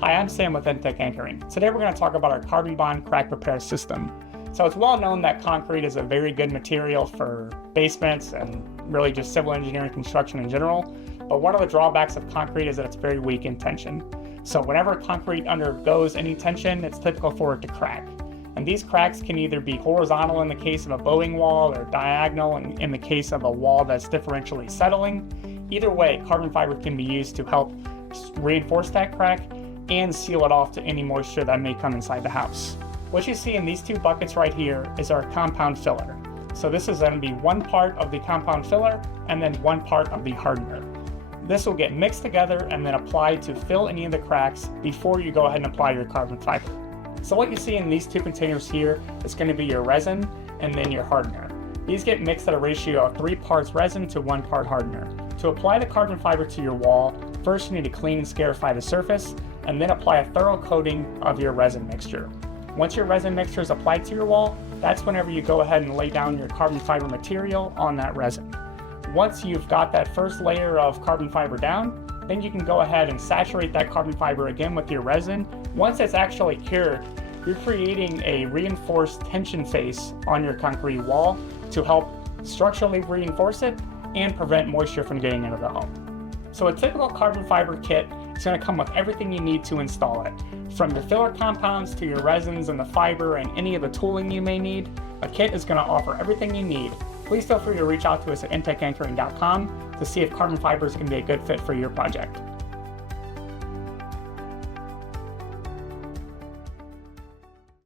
Hi, I'm Sam with Intech Anchoring. Today we're going to talk about our Carbonbond Crack Repair system. So it's well known that concrete is a very good material for basements and really just civil engineering construction in general. But one of the drawbacks of concrete is that it's very weak in tension. So whenever concrete undergoes any tension, it's typical for it to crack. And these cracks can either be horizontal in the case of a bowing wall or diagonal in the case of a wall that's differentially settling. Either way, carbon fiber can be used to help reinforce that crack and seal it off to any moisture that may come inside the house. What you see in these two buckets right here is our compound filler. So this is going to be one part of the compound filler and then one part of the hardener. This will get mixed together and then applied to fill any of the cracks before you go ahead and apply your carbon fiber. So what you see in these two containers here is going to be your resin and then your hardener. These get mixed at a ratio of 3 parts resin to 1 part hardener. To apply the carbon fiber to your wall, first you need to clean and scarify the surface and then apply a thorough coating of your resin mixture. Once your resin mixture is applied to your wall, that's whenever you go ahead and lay down your carbon fiber material on that resin. Once you've got that first layer of carbon fiber down, then you can go ahead and saturate that carbon fiber again with your resin. Once it's actually cured, you're creating a reinforced tension face on your concrete wall to help structurally reinforce it and prevent moisture from getting into the home. So a typical carbon fiber kit is going to come with everything you need to install it. From your filler compounds to your resins and the fiber and any of the tooling you may need, a kit is going to offer everything you need. Please feel free to reach out to us at intechanchoring.com to see if carbon fibers can be a good fit for your project.